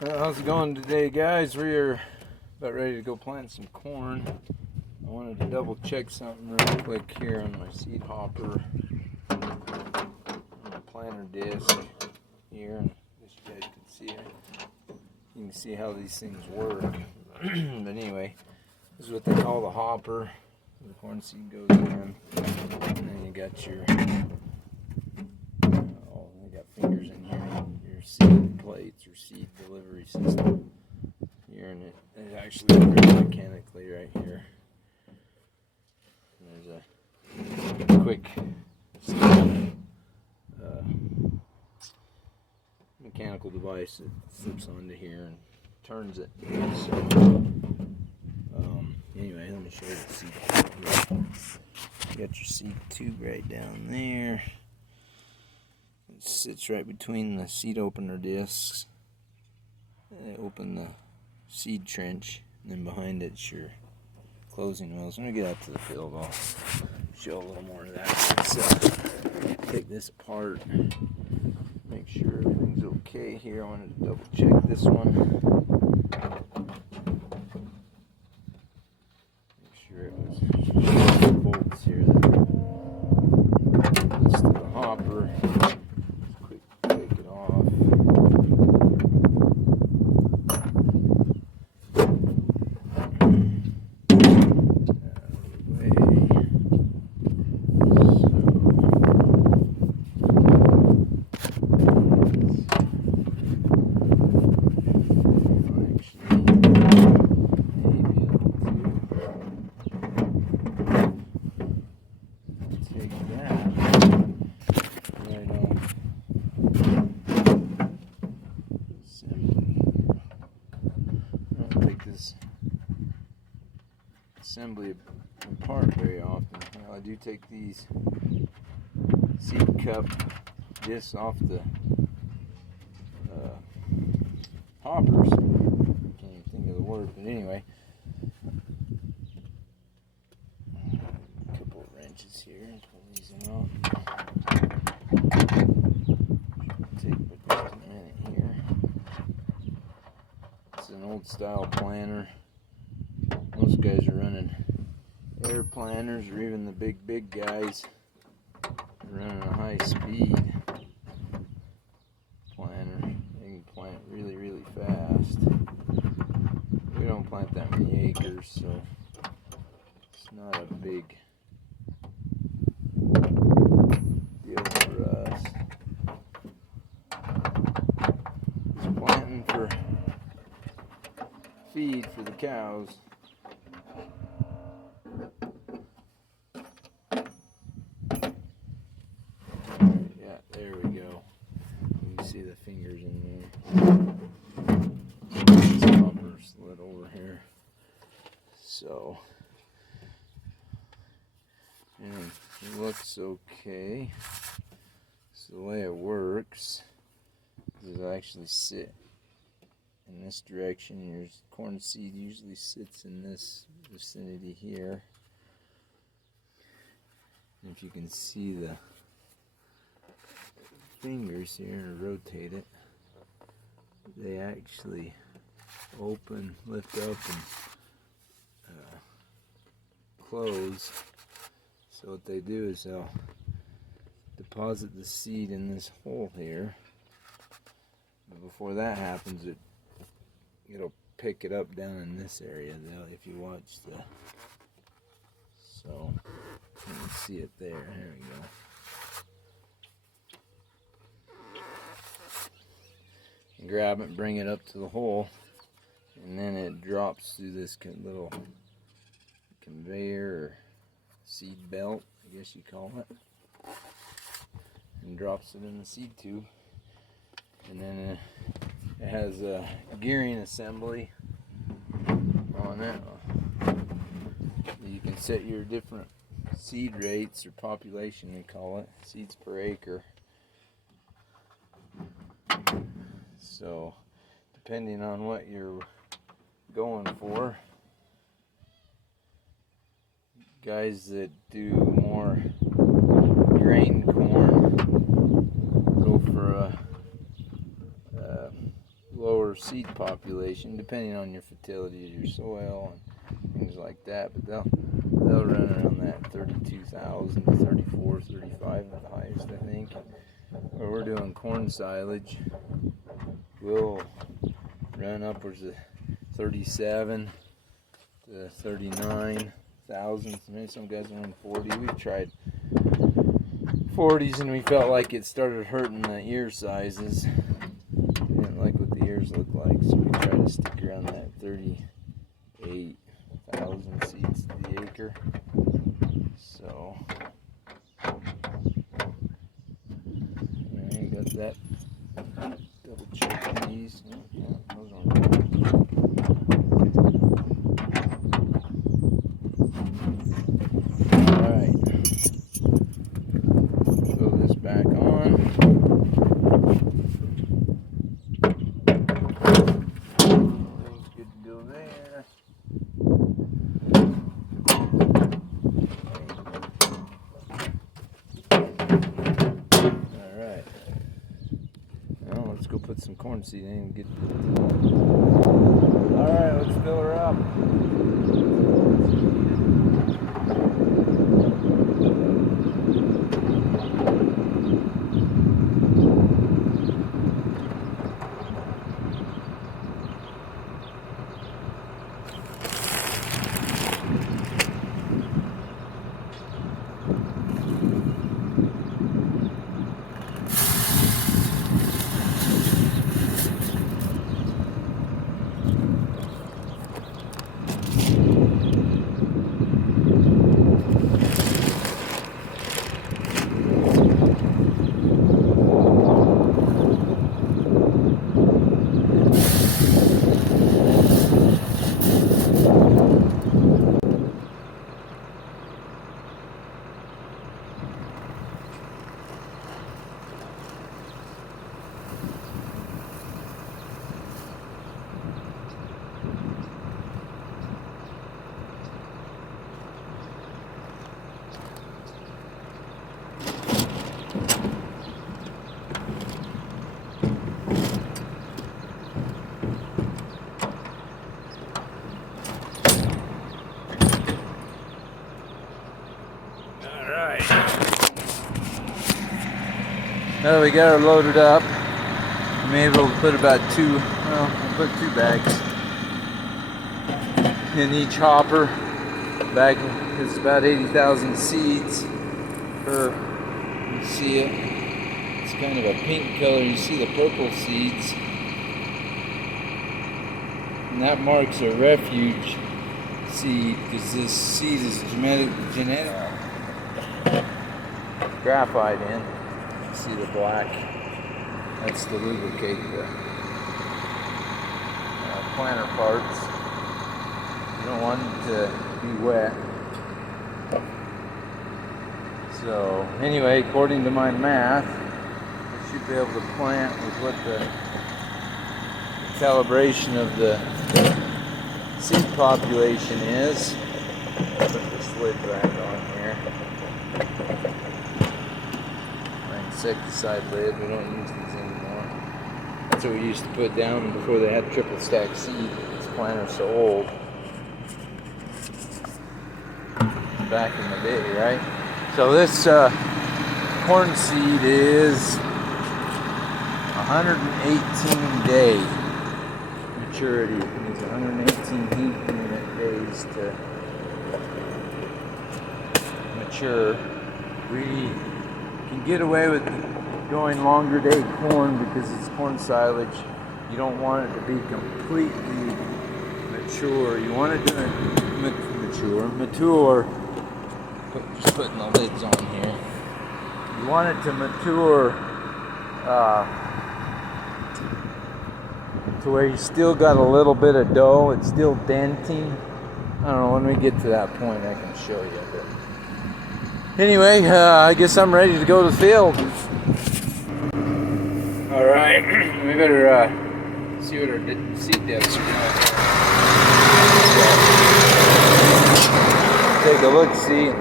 How's it going today, guys? We are about ready to go plant some corn. I wanted to double check something real quick here on my seed hopper, on the planter disc here, and I guess you guys can see it. You can see how these things work. But anyway, this is what they call the hopper. The corn seed goes in, and then you got your they got fingers in here, your seed plates or seed delivery system here, and it actually operates mechanically right here. And there's a quick mechanical device that slips onto here and turns it. So, anyway, let me show you the seed tube here. You got your seed tube right down there. It sits right between the seed opener discs. They open the seed trench, and then behind it's your closing wheels. When we get out to the field, I'll show a little more of that. So, take this apart, make sure everything's okay here. I wanted to double check this one. Make sure it was bolts here that this to the hopper. Assembly apart very often. Now, I do take these seed cup discs off the hoppers. Can't even think of the word, but anyway. A couple of wrenches here and pull these out. Take but just a minute here. It's an old style planter. Most guys are running air planters, or even the big guys are running a high speed planter. They can plant really fast. We don't plant that many acres, so it's not a big deal for us. Just planting for feed for the cows. There we go. You can see the fingers in there. This hopper slid over here. So, and it looks okay. So the way it works is I actually sit in this direction. Your corn seed usually sits in this vicinity here. And if you can see the fingers here and rotate it, they actually open, lift up, and close. So what they do is they'll deposit the seed in this hole here, but before that happens, it'll pick it up down in this area. If you watch so you can see it there. There we go. Grab it, bring it up to the hole, and then it drops through this little conveyor or seed belt, I guess you call it, and drops it in the seed tube. And then it has a gearing assembly on it. You can set your different seed rates, or population they call it, seeds per acre. So, depending on what you're going for, guys that do more grain corn go for a lower poor seed population, depending on your fertility of your soil and things like that. But they'll run around that 32,000 to 34, 35 at the highest, I think. Where we're doing corn silage, we'll run upwards of 37 to 39,000. Maybe some guys run 40. We've tried 40s and we felt like it started hurting the ear sizes. We didn't like what the ears look like, so we try to stick around that 38,000 seeds to the acre. So, you got that. Double check on these. Yeah, those aren't bad. Alright. Throw this back on. Everything's good to go there. Alright. Now let's go put some corn seed in and get. Alright, let's fill her up. Now we got her loaded up. I'm able to put about I'll put 2 bags in each hopper. Bag is about 80,000 seeds per. You see it? It's kind of a pink color. You see the purple seeds, and that marks a refuge seed because this seed is genetic graphite in. See the black? That's to lubricate the planter parts. You don't want it to be wet. So anyway, according to my math, I should be able to plant with what the calibration of the seed population is. Put the lid back on here. Insecticide lid, we don't use these anymore. That's what we used to put down before they had triple stack seed. This planter's so old. Back in the day, right? So this corn seed is 118 day maturity. It's 118 heat unit days to mature. We can get away with going longer day corn because it's corn silage. You don't want it to be completely mature. You want it to mature. Just putting the lids on here. You want it to mature to where you still got a little bit of dough. It's still denting. I don't know, when we get to that point I can show you. But anyway, I guess I'm ready to go to the field. Alright, we better see what our seed depths are going. Take a look, see.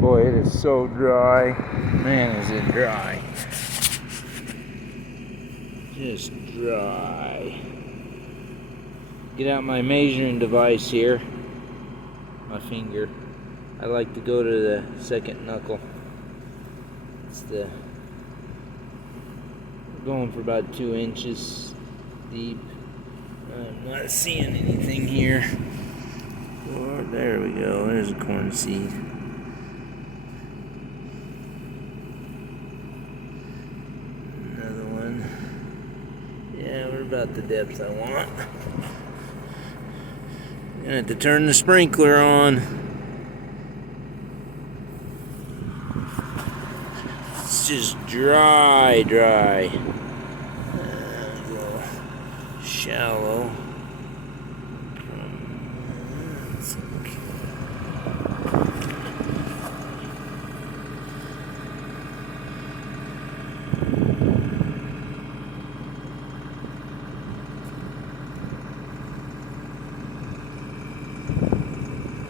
Boy, it is so dry. Man, is it dry. Just dry. Get out my measuring device here. My finger. I like to go to the second knuckle. It's going for about 2 inches deep. I'm not seeing anything here. Oh, there we go. There's a corn seed. Another one. Yeah, we're about the depth I want. Gonna have to turn the sprinkler on. It's just dry. A little shallow. That's okay.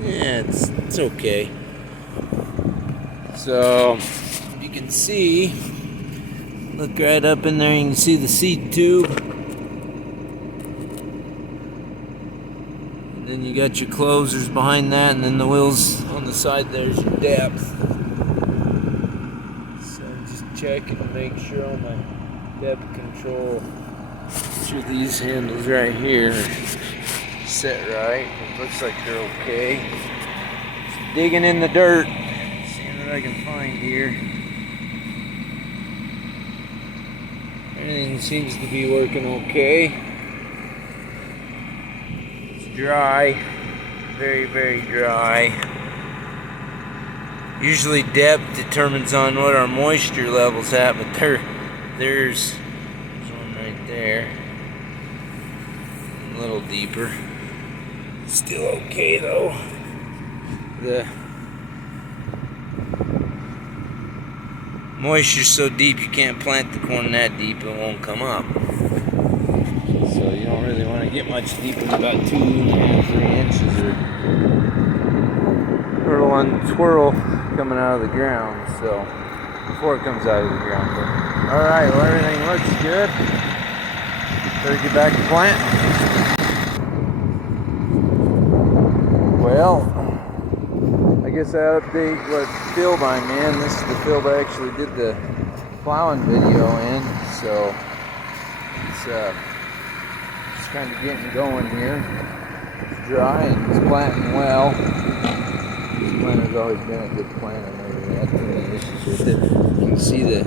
Yeah, it's okay. So you can see, look right up in there, you can see the seed tube. And then you got your closers behind that, and then the wheels on the side, there's your depth. So I'm just checking to make sure on my depth control. Make sure these handles right here are set right. It looks like they're okay. Just digging in the dirt, seeing what I can find here. Everything seems to be working okay. It's dry, very, very dry. Usually depth determines on what our moisture level's at, but there's one right there. A little deeper. Still okay though. The moisture's so deep you can't plant the corn that deep, it won't come up. So you don't really want to get much deeper than about 2.5, 3 inches or it'll untwirl coming out of the ground, so before it comes out of the ground. Alright, well, everything looks good. Better get back to planting. Well, I guess I update what field I'm in. This is the field I actually did the plowing video in, so it's just kind of getting going here. It's dry and it's planting well. This planter's always been a good planter, never had too many issues with it. You can see the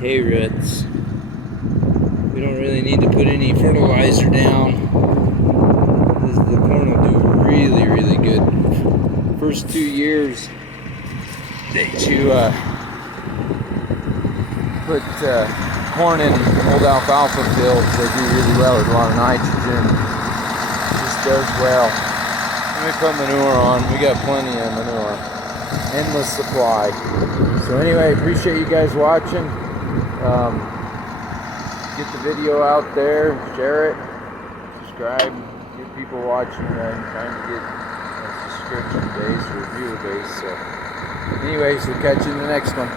hay roots. We don't really need to put any fertilizer down. The corn will do really, really good. First 2 years that you put corn in old alfalfa fields, they do really well with a lot of nitrogen. It just does well. Let me put manure on. We got plenty of manure. Endless supply. So anyway, appreciate you guys watching. Get the video out there, share it, subscribe. People watching, I'm trying to get a subscription base or viewer base. So anyways, we'll catch you in the next one.